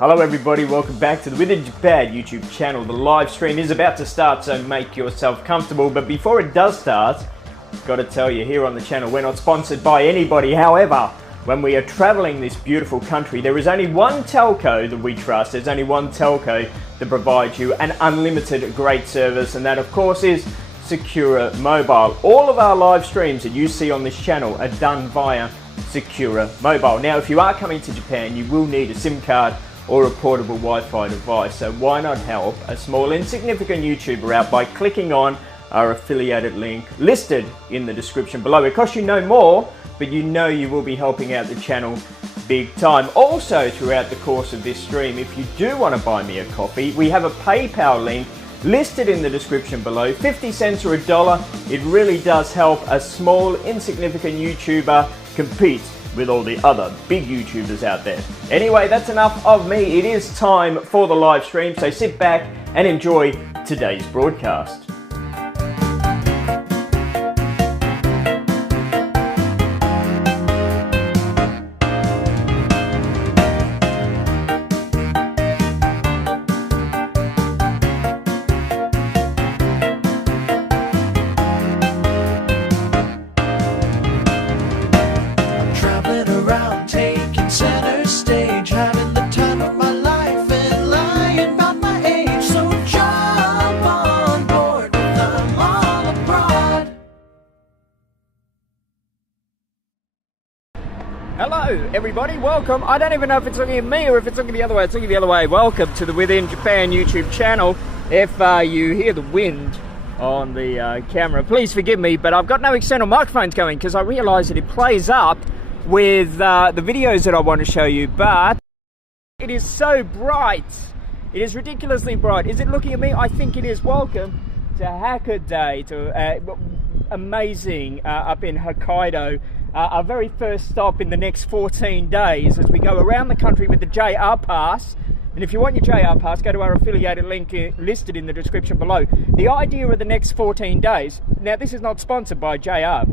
Hello everybody, welcome back to the Within Japan YouTube channel. The live stream is about to start, so make yourself comfortable. But before it does start, got to tell you, here on the channel, we're not sponsored by anybody. However, when we are traveling this beautiful country, there is only one telco that we trust. There's only one telco that provides you an unlimited great service, and that of course is Secure Mobile. All of our live streams that you see on this channel are done via Secure Mobile. Now, if you are coming to Japan, you will need a SIM card or a portable Wi-Fi device. So why not help a small insignificant YouTuber out by clicking on our affiliated link listed in the description below. It costs you no more, but you know you will be helping out the channel big time. Also, throughout the course of this stream, if you do want to buy me a coffee, we have a PayPal link listed in the description below. 50 cents or $1. It really does help a small insignificant YouTuber compete with all the other big YouTubers out there. Anyway, that's enough of me. It is time for the live stream, so sit back and enjoy today's broadcast. Hello everybody, welcome. I don't even know if it's looking at me or if it's looking the other way. It's looking the other way. Welcome to the Within Japan YouTube channel. If you hear the wind on the camera, please forgive me, but I've got no external microphones going because I realise that it plays up with the videos that I want to show you, but it is so bright. It is ridiculously bright. Is it looking at me? I think it is. Welcome to Hakodate, amazing up in Hokkaido. Our very first stop in the next 14 days as we go around the country with the JR Pass. And if you want your JR Pass, go to our affiliated link listed in the description below. The idea of the next 14 days, now this is not sponsored by JR.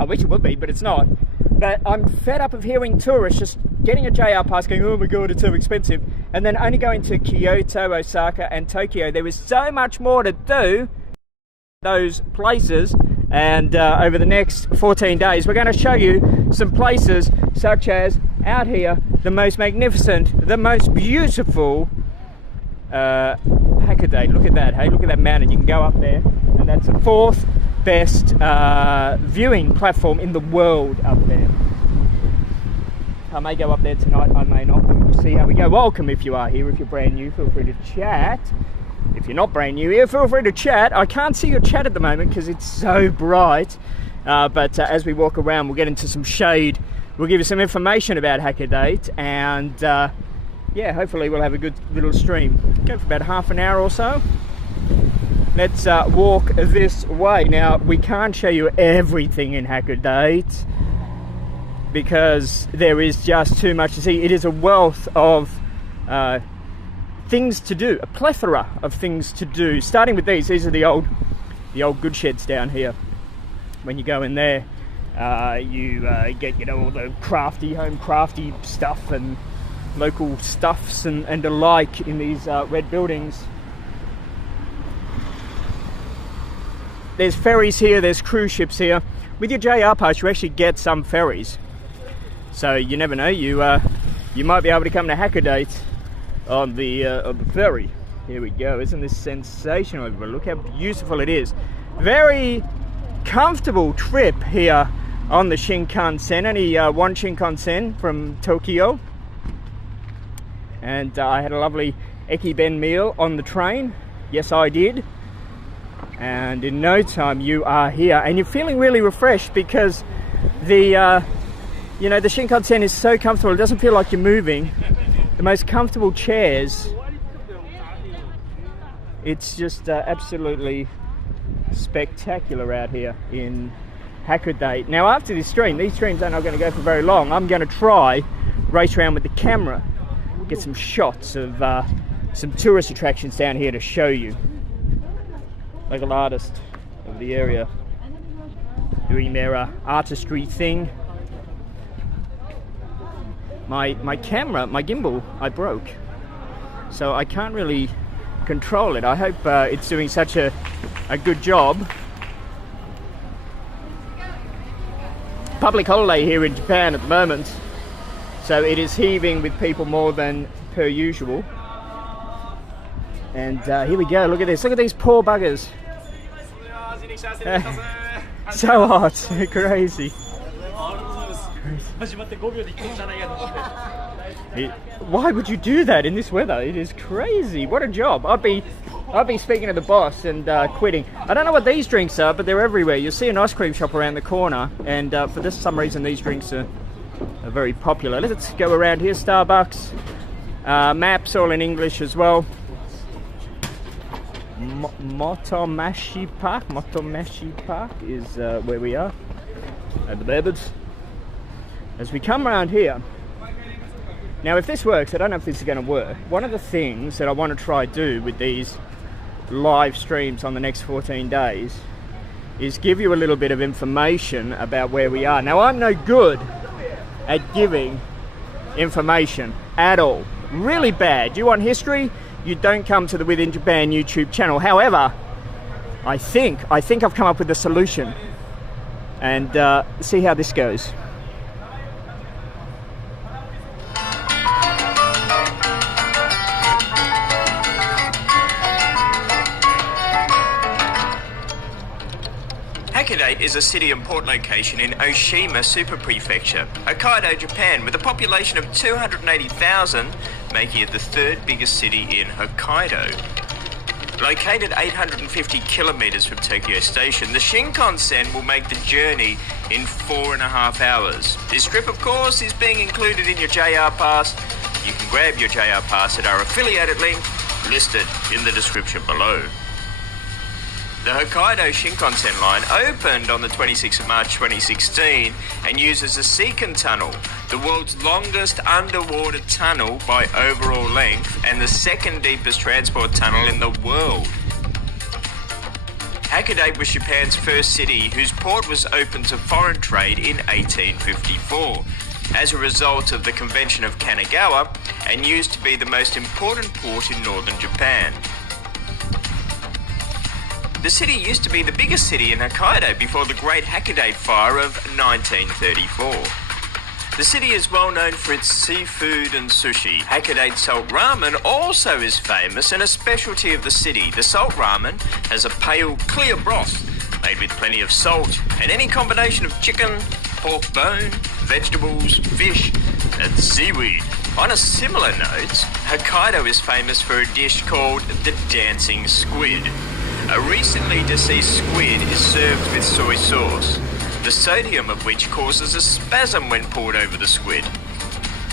I wish it would be, but it's not. But I'm fed up of hearing tourists just getting a JR Pass going, oh my god, it's so expensive, and then only going to Kyoto, Osaka and Tokyo. There is so much more to do those places. And over the next 14 days, we're going to show you some places such as out here, the most magnificent, the most beautiful Hakodate. Look at that, hey, look at that mountain. You can go up there, and that's the fourth best viewing platform in the world up there. I may go up there tonight, I may not. We'll see how we go. Welcome if you are here. If you're brand new, feel free to chat. If you're not brand new here, feel free to chat. I can't see your chat at the moment because it's so bright. But as we walk around, we'll get into some shade. We'll give you some information about Hakodate. And yeah, hopefully we'll have a good little stream. Go for about half an hour or so. Let's walk this way. Now, we can't show you everything in Hakodate because there is just too much to see. It is a wealth of things to do, a plethora of things to do. Starting with these are the old good sheds down here. When you go in there, you get all the home crafty stuff and local stuffs and the like in these red buildings. There's ferries here, there's cruise ships here. With your JR Pass, you actually get some ferries, so you never know. You might be able to come to Hakodate on the ferry. Here we go. Isn't this sensational? Look how beautiful it is. Very comfortable trip here on the Shinkansen. Only one Shinkansen from Tokyo, and I had a lovely Ekiben meal on the train. Yes, I did. And in no time you are here, and you're feeling really refreshed because the the Shinkansen is so comfortable. It doesn't feel like you're moving. The most comfortable chairs. It's just absolutely spectacular out here in Hakodate. Now, after this stream, these streams are not going to go for very long. I'm going to try race around with the camera, get some shots of some tourist attractions down here to show you. Local artist of the area doing their artistry thing. My camera, my gimbal, I broke. so I can't really control it. I hope it's doing such a good job. Public holiday here in Japan at the moment, so it is heaving with people more than per usual. And here we go, look at this, look at these poor buggers. So hot, crazy. Why would you do that in this weather? It is crazy. What a job. I'd be speaking to the boss and quitting. I don't know what these drinks are, but they're everywhere. You'll see an ice cream shop around the corner, and for some reason these drinks are very popular. Let's go around here. Starbucks, maps all in English as well. Motomashi Park is where we are at the moment. As we come around here, now if this works, I don't know if this is going to work. One of the things that I want to try do with these live streams on the next 14 days is give you a little bit of information about where we are. Now, I'm no good at giving information at all. Really bad. You want history? You don't come to the Within Japan YouTube channel. However, I think I've come up with a solution, and see how this goes. Hakodate is a city and port location in Oshima Super Prefecture, Hokkaido, Japan, with a population of 280,000, making it the third biggest city in Hokkaido. Located 850 kilometers from Tokyo Station, the Shinkansen will make the journey in 4.5 hours. This trip, of course, is being included in your JR Pass. You can grab your JR Pass at our affiliated link, listed in the description below. The Hokkaido Shinkansen line opened on the 26th of March 2016 and uses the Seikan Tunnel, the world's longest underwater tunnel by overall length and the second deepest transport tunnel in the world. Hakodate was Japan's first city whose port was open to foreign trade in 1854 as a result of the Convention of Kanagawa, and used to be the most important port in northern Japan. The city used to be the biggest city in Hokkaido before the Great Hakodate Fire of 1934. The city is well known for its seafood and sushi. Hakodate salt ramen also is famous and a specialty of the city. The salt ramen has a pale, clear broth made with plenty of salt and any combination of chicken, pork bone, vegetables, fish, and seaweed. On a similar note, Hokkaido is famous for a dish called the dancing squid. A recently deceased squid is served with soy sauce, the sodium of which causes a spasm when poured over the squid.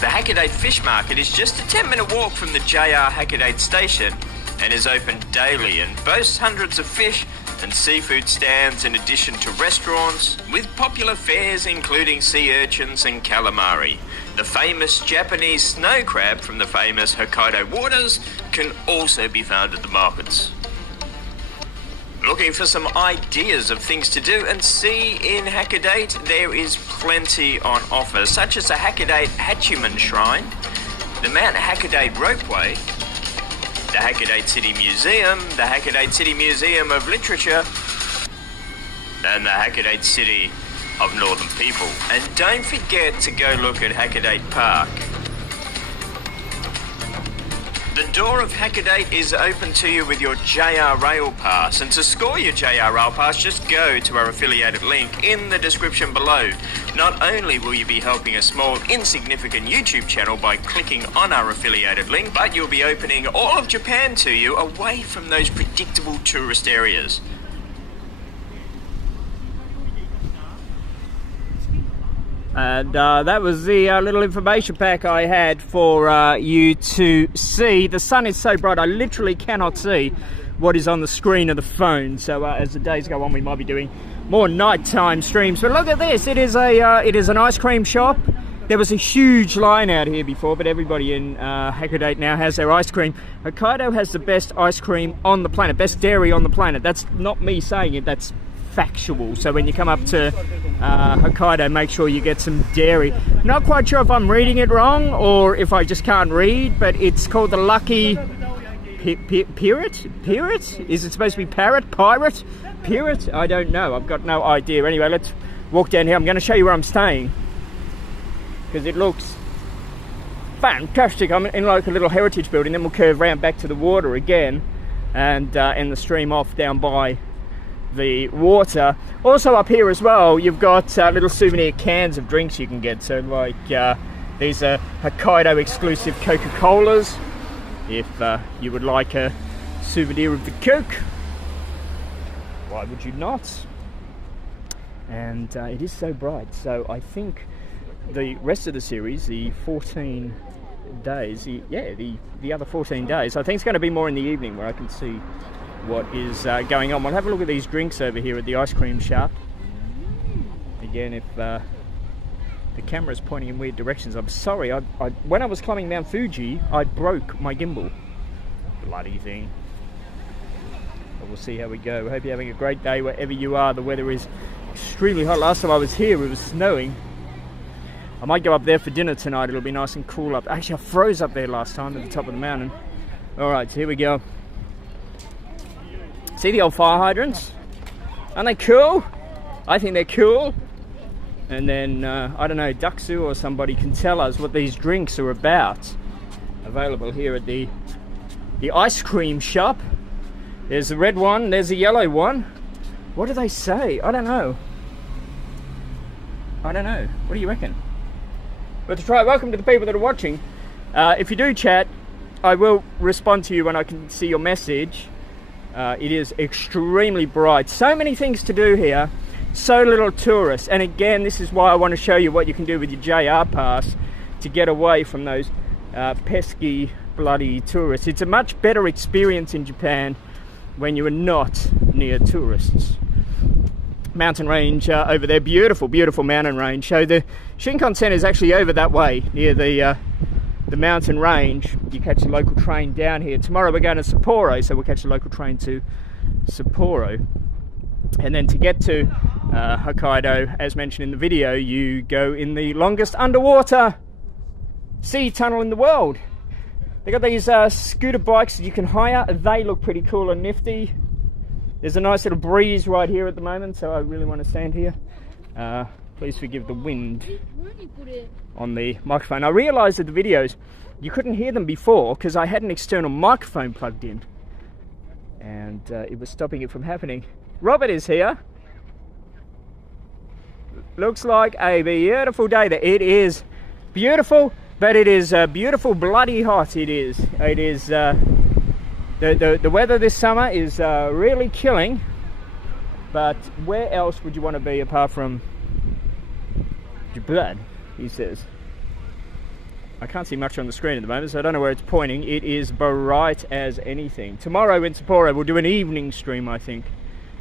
The Hakodate Fish Market is just a 10-minute walk from the JR Hakodate Station and is open daily and boasts hundreds of fish and seafood stands in addition to restaurants with popular fares including sea urchins and calamari. The famous Japanese snow crab from the famous Hokkaido waters can also be found at the markets. Looking for some ideas of things to do and see in Hakodate? There is plenty on offer, such as the Hakodate Hachiman Shrine, the Mount Hakodate Ropeway, the Hakodate City Museum, the Hakodate City Museum of Literature, and the Hakodate City of Northern People. And don't forget to go look at Hakodate Park. The door of Hakodate is open to you with your JR Rail Pass, and to score your JR Rail Pass, just go to our affiliated link in the description below. Not only will you be helping a small, insignificant YouTube channel by clicking on our affiliated link, but you'll be opening all of Japan to you away from those predictable tourist areas. And that was the little information pack I had for you to see. The sun is so bright I literally cannot see what is on the screen of the phone. So as the days go on, we might be doing more nighttime streams. But look at this! It is an ice cream shop. There was a huge line out here before, but everybody in Hakodate now has their ice cream. Hokkaido has the best ice cream on the planet, best dairy on the planet. That's not me saying it. That's factual. So when you come up to Hokkaido, make sure you get some dairy. Not quite sure if I'm reading it wrong or if I just can't read, but it's called the Lucky Pirate? Is it supposed to be parrot? Pirate? Pirate? I don't know. I've got no idea. Anyway, let's walk down here. I'm going to show you where I'm staying because it looks fantastic. I'm in like a little heritage building, then we'll curve round back to the water again and end the stream off down by the water. Also up here as well, you've got little souvenir cans of drinks you can get. So like these are Hokkaido exclusive Coca-Colas. If you would like a souvenir of the Coke, why would you not? And it is so bright. So I think the rest of the series, the 14 days, the other 14 days, I think it's going to be more in the evening where I can see what is going on. We'll have a look at these drinks over here at the ice cream shop. Again, if the camera is pointing in weird directions, I'm sorry. When I was climbing Mount Fuji, I broke my gimbal. Bloody thing. But we'll see how we go. Hope you're having a great day wherever you are. The weather is extremely hot. Last time I was here, it was snowing. I might go up there for dinner tonight. It'll be nice and cool up. Actually, I froze up there last time at the top of the mountain. Alright, so here we go. See the old fire hydrants? Aren't they cool? I think they're cool. And then, I don't know, Duxu or somebody can tell us what these drinks are about. Available here at the ice cream shop. There's the red one, there's the yellow one. What do they say? I don't know. What do you reckon? But to try, welcome to the people that are watching. If you do chat, I will respond to you when I can see your message. It is extremely bright. So many things to do here. So little tourists. And again, this is why I want to show you what you can do with your JR pass to get away from those pesky, bloody tourists. It's a much better experience in Japan when you are not near tourists. Mountain range over there, beautiful mountain range. So the Shinkansen is actually over that way near the mountain range. You catch the local train down here. Tomorrow we're going to Sapporo, so we'll catch the local train to Sapporo. And then to get to Hokkaido, as mentioned in the video, you go in the longest underwater sea tunnel in the world. They got these scooter bikes that you can hire. They look pretty cool and nifty. There's a nice little breeze right here at the moment, so I really want to stand here. Please forgive the wind on the microphone. I realised that the videos, you couldn't hear them before because I had an external microphone plugged in. And it was stopping it from happening. Robert is here. Looks like a beautiful day. It is beautiful, but it is beautiful bloody hot. It is. It is. The weather this summer is really killing. But where else would you want to be apart from Japan? He says. I can't see much on the screen at the moment, so I don't know where it's pointing. It is bright as anything. Tomorrow in Sapporo, we'll do an evening stream, I think,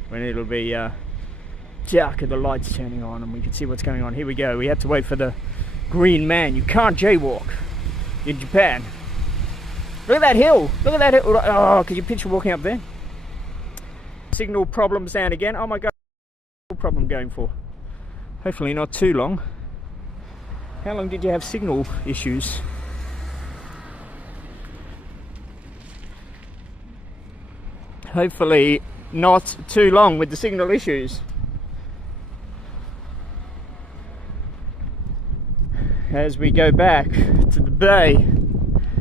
when it'll be dark and the lights turning on and we can see what's going on. Here we go. We have to wait for the green man. You can't jaywalk in Japan. Look at that hill. Look at that hill. Oh, can you picture walking up there? Signal problems down again. Oh my God. Problem going for? Hopefully not too long. How long did you have signal issues? Hopefully not too long with the signal issues. As we go back to the bay.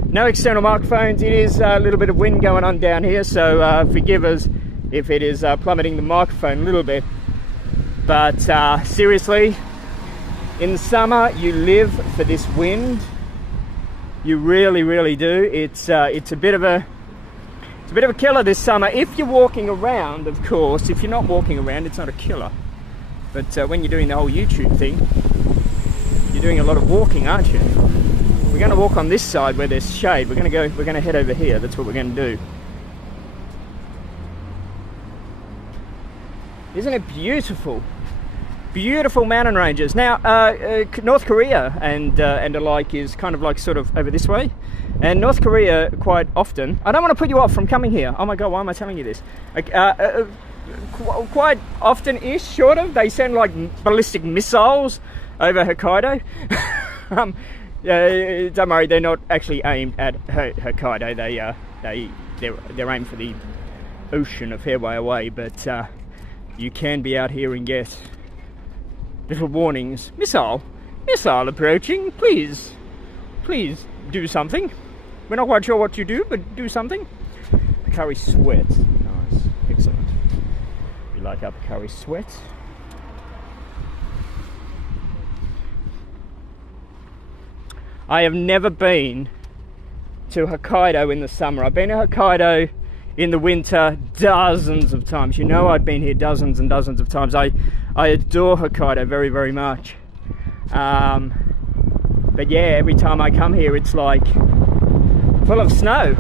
No external microphones. It is a little bit of wind going on down here, so forgive us if it is plummeting the microphone a little bit. But seriously, in the summer you live for this wind. You really do. It's a bit of a killer this summer. If you're walking around, of course. If you're not walking around, it's not a killer. But when you're doing the whole YouTube thing, you're doing a lot of walking, aren't you? We're going to walk on this side where there's shade. We're going to head over here. That's what we're going to do. Isn't it beautiful? Beautiful mountain ranges. Now, North Korea and alike is kind of like sort of over this way. And North Korea quite often, I don't want to put you off from coming here. Oh my God, why am I telling you this? quite often-ish, sort of. They send like ballistic missiles over Hokkaido. Don't worry, they're not actually aimed at Hokkaido. They're aimed for the ocean a fair way away, but you can be out here and get little warnings. Missile approaching. Please do something. We're not quite sure what you do, but do something. Curry sweat. Nice, excellent. We like our curry sweat. I have never been to Hokkaido in the summer. I've been to Hokkaido in the winter dozens of times. You know, I've been here dozens and dozens of times. I adore Hokkaido very, very much. But yeah, every time I come here, it's like full of snow.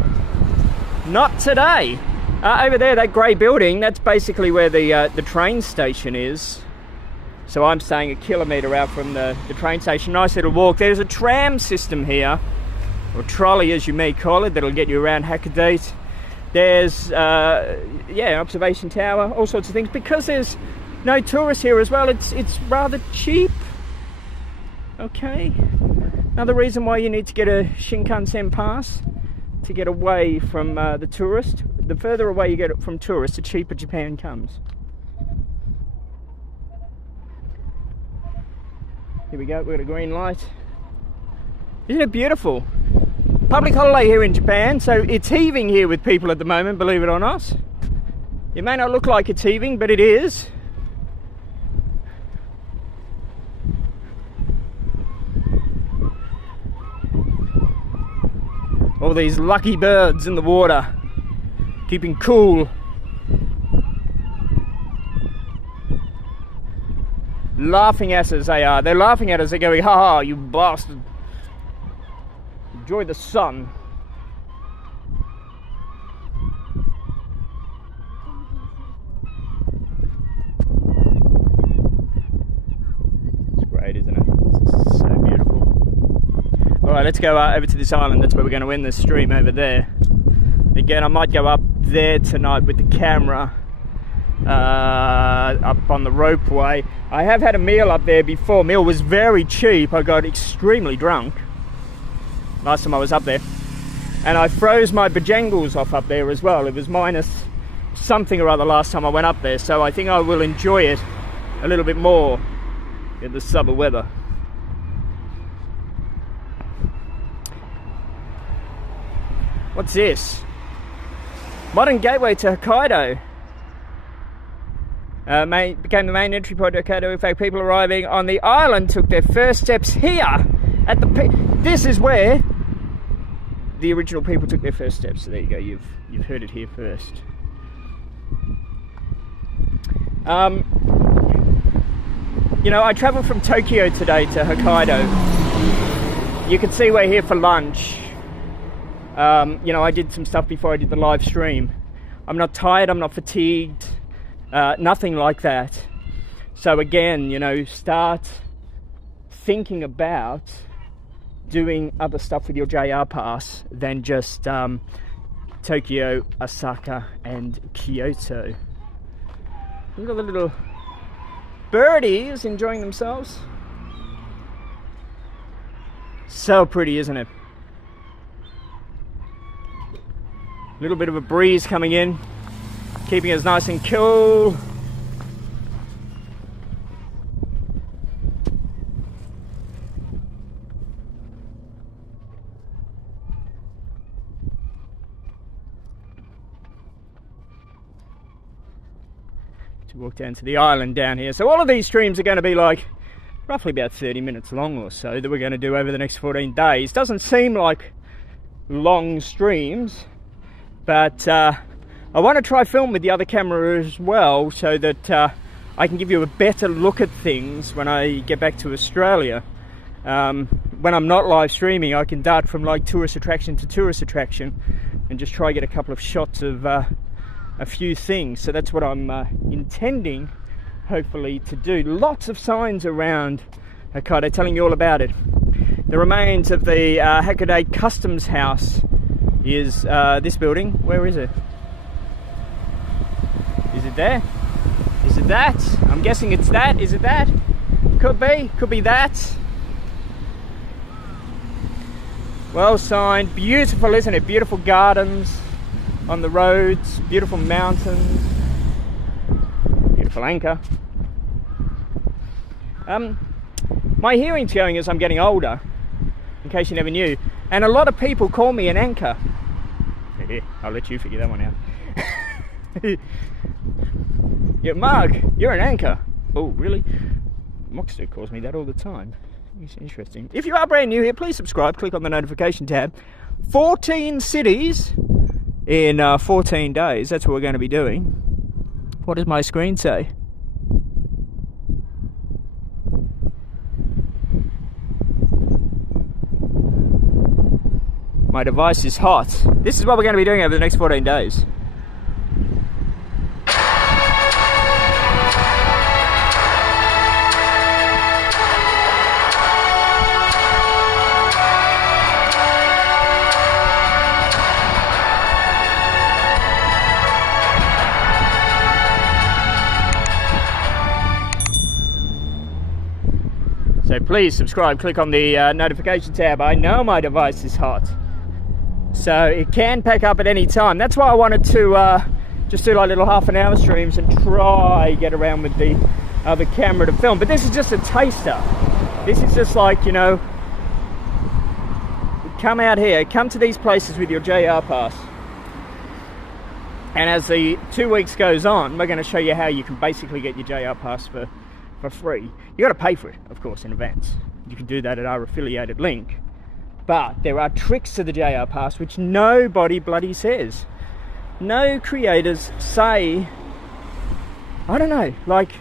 Not today. Over there, that grey building, that's basically where the train station is. So I'm staying a kilometre out from the train station. Nice little walk. There's a tram system here, or trolley as you may call it, that'll get you around Hakodate. There's observation tower, all sorts of things. Because there's no tourists here as well, it's rather cheap. Okay. Another reason why you need to get a Shinkansen pass to get away from the tourist. The further away you get from tourists, the cheaper Japan comes. Here we go, we've got a green light. Isn't it beautiful? Public holiday here in Japan, so it's heaving here with people at the moment, believe it or not. It may not look like it's heaving, but it is. All these lucky birds in the water, keeping cool. Laughing at us they are. They're laughing at us, they're going, ha ha, you bastard. Enjoy the sun. It's great, isn't it? It's so beautiful. Alright, let's go over to this island. That's where we're going to end this stream, over there. Again, I might go up there tonight with the camera. Up on the ropeway. I have had a meal up there before. Meal was very cheap. I got extremely drunk last time I was up there, and I froze my bojangles off up there as well. It was minus something or other last time I went up there, so I think I will enjoy it a little bit more in the summer weather. What's this? Modern gateway to Hokkaido. Became the main entry point to Hokkaido. In fact, people arriving on the island took their first steps here at the this is where the original people took their first steps. So there you go, you've heard it here first. You know, I travelled from Tokyo today to Hokkaido. You can see we're here for lunch. You know, I did some stuff before I did the live stream. I'm not tired, I'm not fatigued. Nothing like that. So again, you know, start thinking about doing other stuff with your JR pass than just Tokyo, Osaka and Kyoto. Look at the little birdies enjoying themselves. So pretty, isn't it? A little bit of a breeze coming in, keeping us nice and cool. To walk down to the island down here. So all of these streams are going to be like roughly about 30 minutes long or so that we're going to do over the next 14 days. Doesn't seem like long streams, but I want to try film with the other camera as well, so that I can give you a better look at things when I get back to Australia. When I'm not live streaming, I can dart from like tourist attraction to tourist attraction and just try to get a couple of shots of a few things. So that's what I'm intending, hopefully, to do. Lots of signs around Hokkaido telling you all about it. The remains of the Hakodate Customs House is this building. Where is it? Is it there? it that? I'm guessing it's that. Is it that? Could be that. Well signed. Beautiful, isn't it? Beautiful gardens on the roads, beautiful mountains, beautiful anchor. My hearing's going as I'm getting older, in case you never knew, and a lot of people call me an anchor. Here, I'll let you figure that one out. Yeah, Mark, you're an anchor. Oh, really? Moxter calls me that all the time. It's interesting. If you are brand new here, please subscribe, click on the notification tab. 14 cities in 14 days, that's what we're going to be doing. What does my screen say? My device is hot. This is what we're going to be doing over the next 14 days. So please subscribe, click on the notification tab. I know my device is hot, so it can pack up at any time. That's why I wanted to just do like little half-an-hour streams and try get around with the other camera to film. But this is just a taster. This is just like, you know, come out here, come to these places with your JR pass. And as the 2 weeks goes on, we're going to show you how you can basically get your JR pass for free. You got to pay for it, of course, in advance. You can do that at our affiliated link. But there are tricks to the JR Pass which nobody bloody says. No creators say, I don't know, like,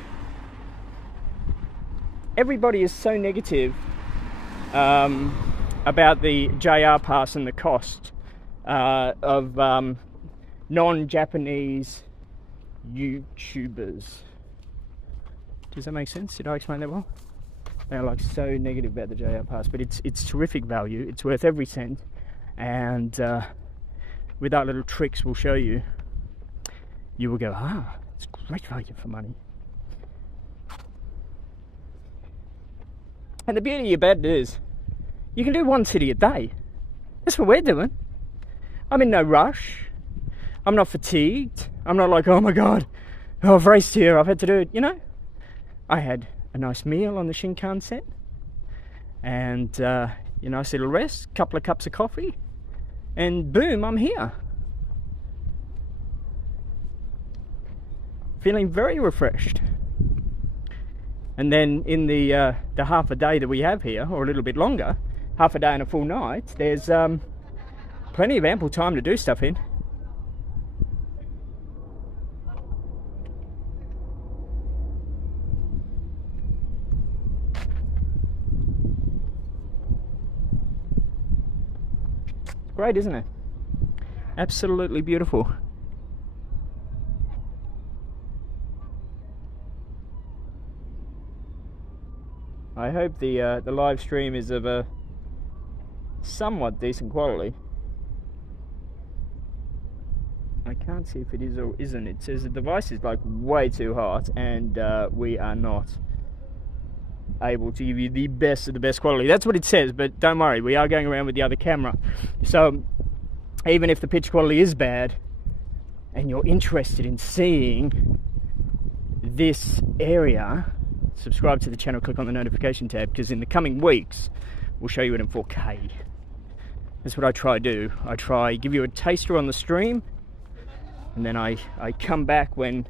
everybody is so negative about the JR Pass and the cost of non-Japanese YouTubers. Does that make sense? Did I explain that well? They're like so negative about the JR Pass, but it's terrific value. It's worth every cent, and with our little tricks we'll show you, you will go, it's great value for money. And the beauty about it is, you can do one city a day. That's what we're doing. I'm in no rush. I'm not fatigued. I'm not like, oh my god, I've raced here, I've had to do it, you know? I had a nice meal on the Shinkansen, and you know, nice little rest, couple of cups of coffee, and boom, I'm here. Feeling very refreshed. And then in the half a day that we have here, or a little bit longer, half a day and a full night, there's plenty of ample time to do stuff in. Great, isn't it? Absolutely beautiful. I hope the live stream is of a somewhat decent quality. I can't see if it is or isn't. It says the device is like way too hot, and we are not able to give you the best of the best quality. That's what it says, but don't worry, we are going around with the other camera, so even if the picture quality is bad and you're interested in seeing this area, subscribe to the channel, click on the notification tab, because in the coming weeks we'll show you it in 4K. That's what I try to do. I try give you a taster on the stream, and then I come back when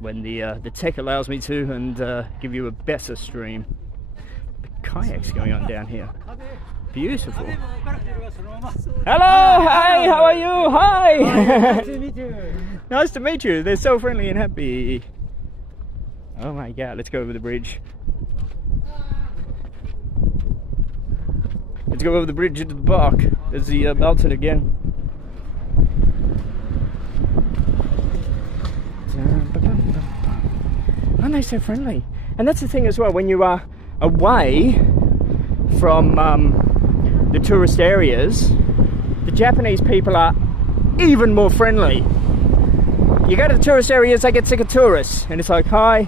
the tech allows me to, and give you a better stream. The kayaks going on down here. Beautiful. Hello, hi, how are you? Hi. Nice to meet you. Nice to meet you. They're so friendly and happy. Oh my god, let's go over the bridge. Let's go over the bridge into the park. There's the mountain again. Aren't they so friendly? And that's the thing as well, when you are away from the tourist areas, the Japanese people are even more friendly. You go to the tourist areas, they get sick of tourists, and it's like, hi.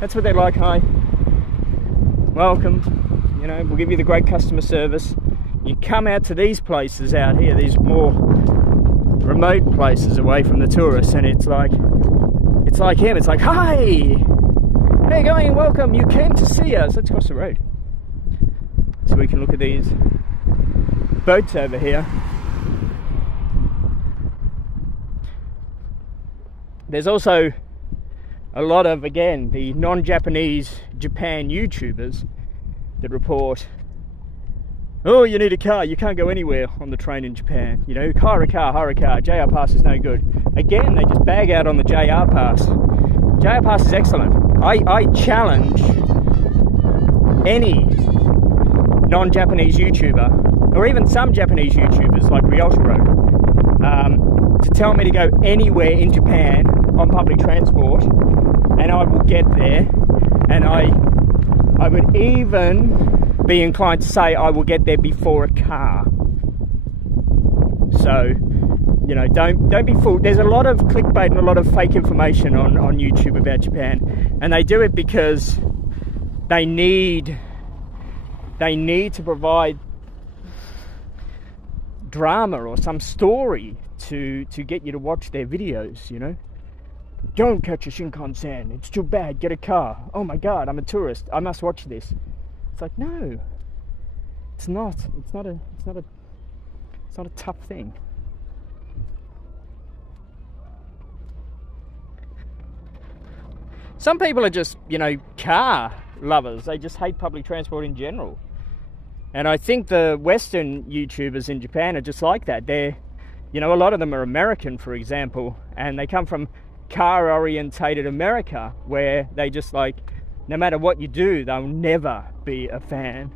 That's what they're like, hi. Welcome. You know, we'll give you the great customer service. You come out to these places out here, these more remote places away from the tourists, and it's like him. It's like, hi. How you going? Welcome. You came to see us. Let's cross the road so we can look at these boats over here. There's also a lot of, again, the non-Japanese Japan YouTubers that report, oh, you need a car, you can't go anywhere on the train in Japan. You know, hire a car, JR Pass is no good. Again, they just bag out on the JR Pass. JR Pass is excellent. I challenge any non-Japanese YouTuber, or even some Japanese YouTubers like Ryotaro, to tell me to go anywhere in Japan on public transport, and I will get there, and I would even be inclined to say I will get there before a car. So, you know, don't be fooled. There's a lot of clickbait and a lot of fake information on YouTube about Japan, and they do it because they need to provide drama or some story to get you to watch their videos, you know. Don't catch a Shinkansen, it's too bad, get a car. Oh my god, I'm a tourist, I must watch this. It's like, no, it's not a tough thing. Some people are just, you know, car lovers. They just hate public transport in general. And I think the Western YouTubers in Japan are just like that. They're, you know, a lot of them are American, for example, and they come from car-orientated America, where they just like, no matter what you do, they'll never be a fan.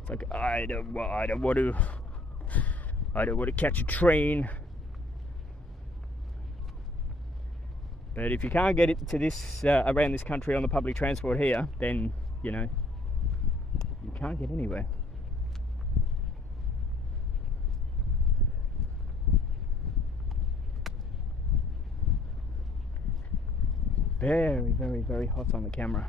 It's like, I don't want to catch a train. But if you can't get it to this around this country on the public transport here, then, you know, you can't get anywhere. Very, very, very hot on the camera.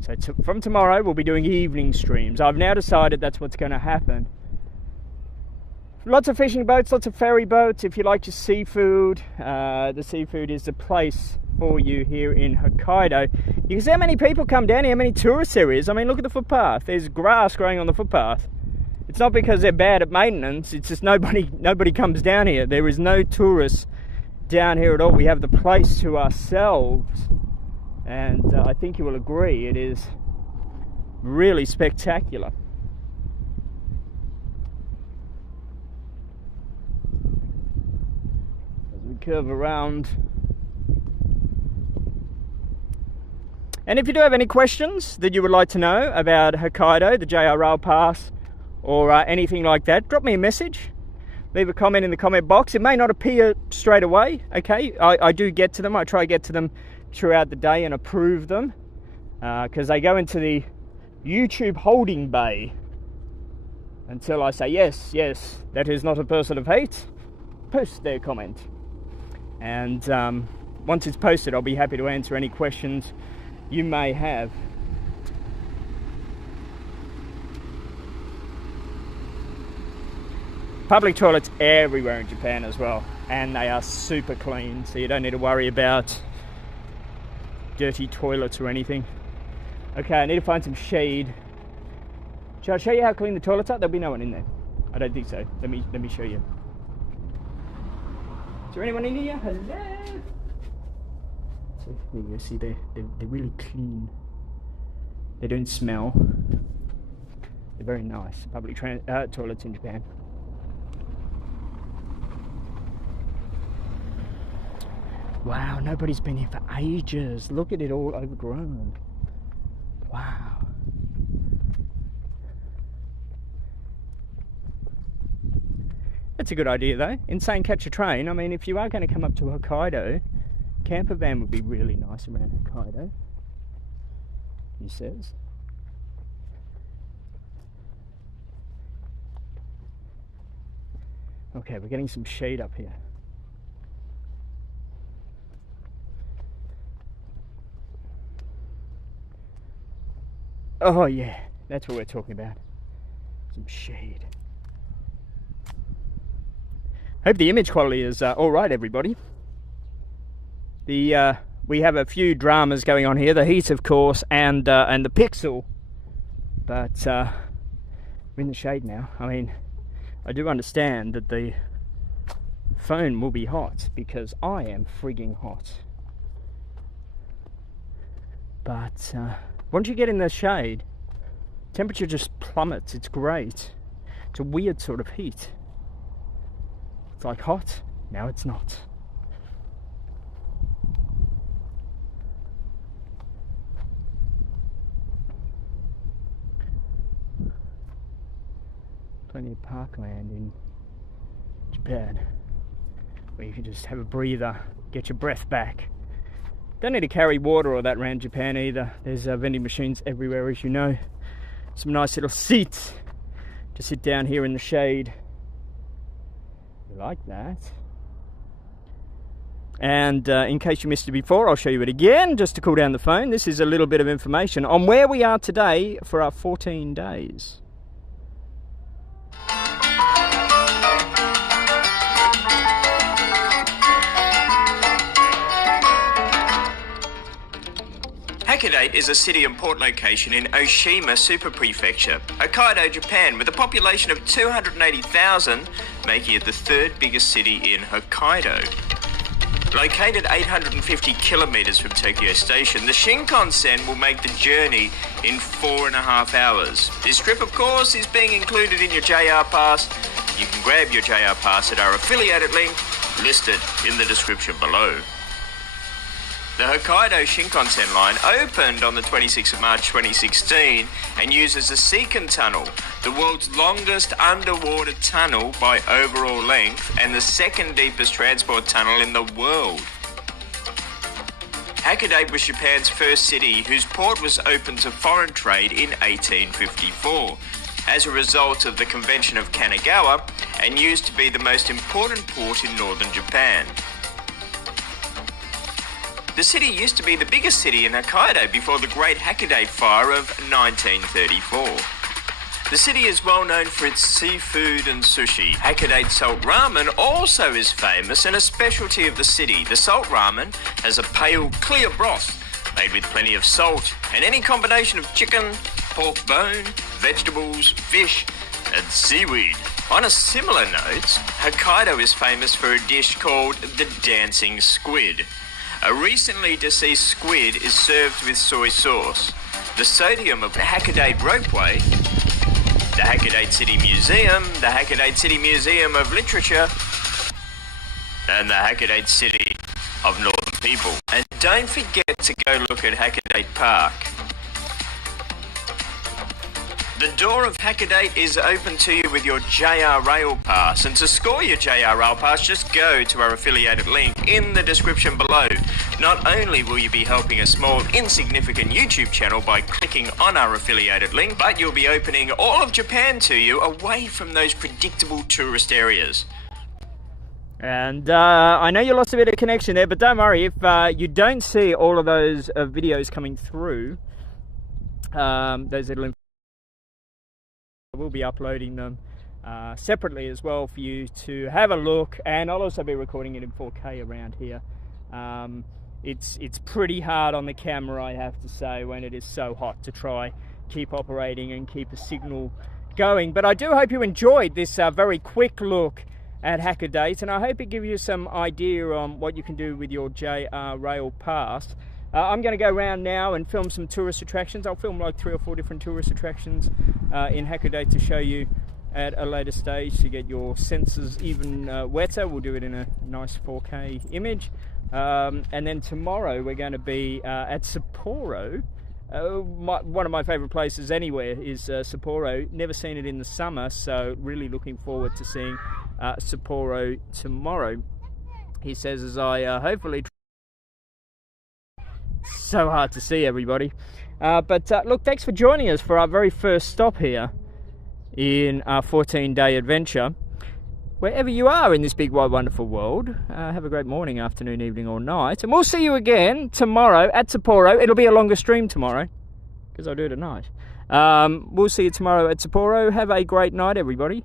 So from tomorrow we'll be doing evening streams. I've now decided that's what's going to happen. Lots of fishing boats, lots of ferry boats. If you like your seafood, the seafood is the place for you here in Hokkaido. You can see how many people come down here, how many tourists there is. I mean, look at the footpath. There's grass growing on the footpath. It's not because they're bad at maintenance. It's just nobody comes down here. There is no tourists down here at all. We have the place to ourselves, and I think you will agree it is really spectacular. As we curve around, and if you do have any questions that you would like to know about Hokkaido, the JR Rail Pass, or anything like that, drop me a message. Leave a comment in the comment box. It may not appear straight away, okay? I do get to them. I try to get to them throughout the day and approve them, because they go into the YouTube holding bay until I say, yes, that is not a person of hate. Post their comment. And once it's posted, I'll be happy to answer any questions you may have. Public toilets everywhere in Japan as well, and they are super clean, so you don't need to worry about dirty toilets or anything. Okay, I need to find some shade. Shall I show you how clean the toilets are? There'll be no one in there. I don't think so. Let me show you. Is there anyone in here? Hello? So there you go. See, they're really clean. They don't smell. They're very nice. Public toilets in Japan. Wow, nobody's been here for ages. Look at it, all overgrown. Wow. That's a good idea though. In saying catch a train, I mean, if you are going to come up to Hokkaido, camper van would be really nice around Hokkaido, he says. Okay, we're getting some shade up here. Oh yeah, that's what we're talking about. Some shade. Hope the image quality is all right, everybody. We have a few dramas going on here. The heat, of course, and the pixel. But we're in the shade now. I mean, I do understand that the phone will be hot because I am frigging hot. But once you get in the shade, temperature just plummets. It's great. It's a weird sort of heat. It's like hot, now it's not. Plenty of parkland in Japan where you can just have a breather, get your breath back. Don't need to carry water or that around Japan either. There's vending machines everywhere, as you know. Some nice little seats to sit down here in the shade. You like that? And in case you missed it before, I'll show you it again just to cool down the phone. This is a little bit of information on where we are today for our 14 days. Hakodate is a city and port location in Oshima Super Prefecture, Hokkaido, Japan, with a population of 280,000, making it the third biggest city in Hokkaido. Located 850 kilometers from Tokyo Station, the Shinkansen will make the journey in 4.5 hours. This trip, of course, is being included in your JR Pass. You can grab your JR Pass at our affiliated link, listed in the description below. The Hokkaido Shinkansen line opened on the 26th of March 2016 and uses the Seikan Tunnel, the world's longest underwater tunnel by overall length and the second deepest transport tunnel in the world. Hakodate was Japan's first city whose port was open to foreign trade in 1854 as a result of the Convention of Kanagawa and used to be the most important port in northern Japan. The city used to be the biggest city in Hokkaido before the Great Hakodate Fire of 1934. The city is well known for its seafood and sushi. Hakodate salt ramen also is famous and a specialty of the city. The salt ramen has a pale, clear broth made with plenty of salt and any combination of chicken, pork bone, vegetables, fish, and seaweed. On a similar note, Hokkaido is famous for a dish called the dancing squid. A recently deceased squid is served with soy sauce. The sodium of the Hakodate Ropeway, the Hakodate City Museum, the Hakodate City Museum of Literature, and the Hakodate City of Northern People. And don't forget to go look at Hakodate Park. The door of Hakodate is open to you with your JR Rail Pass, and to score your JR Rail Pass, just go to our affiliated link in the description below. Not only will you be helping a small, insignificant YouTube channel by clicking on our affiliated link, but you'll be opening all of Japan to you away from those predictable tourist areas. And I know you lost a bit of connection there, but don't worry, if you don't see all of those videos coming through, those little we'll be uploading them separately as well for you to have a look, and I'll also be recording it in 4K around here. It's pretty hard on the camera, I have to say, when it is so hot to try keep operating and keep a signal going. But I do hope you enjoyed this very quick look at Hakodate, and I hope it gives you some idea on what you can do with your JR Rail Pass. I'm going to go around now and film some tourist attractions. I'll film like 3 or 4 different tourist attractions in Hakodate to show you at a later stage to get your senses even wetter. We'll do it in a nice 4K image. And then tomorrow we're going to be at Sapporo. One of my favourite places anywhere is Sapporo. Never seen it in the summer, so really looking forward to seeing Sapporo tomorrow. He says as I hopefully... So hard to see, everybody. But look, thanks for joining us for our very first stop here in our 14-day adventure. Wherever you are in this big, wide, wonderful world, have a great morning, afternoon, evening, or night. And we'll see you again tomorrow at Sapporo. It'll be a longer stream tomorrow, because I'll do it at night. We'll see you tomorrow at Sapporo. Have a great night, everybody.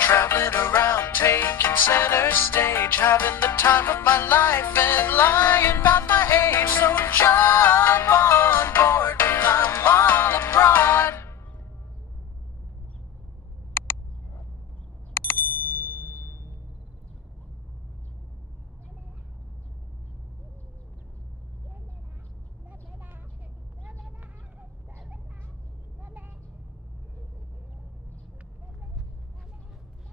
Traveling around, taking center stage, having the time of my life and lying about my age. So jump on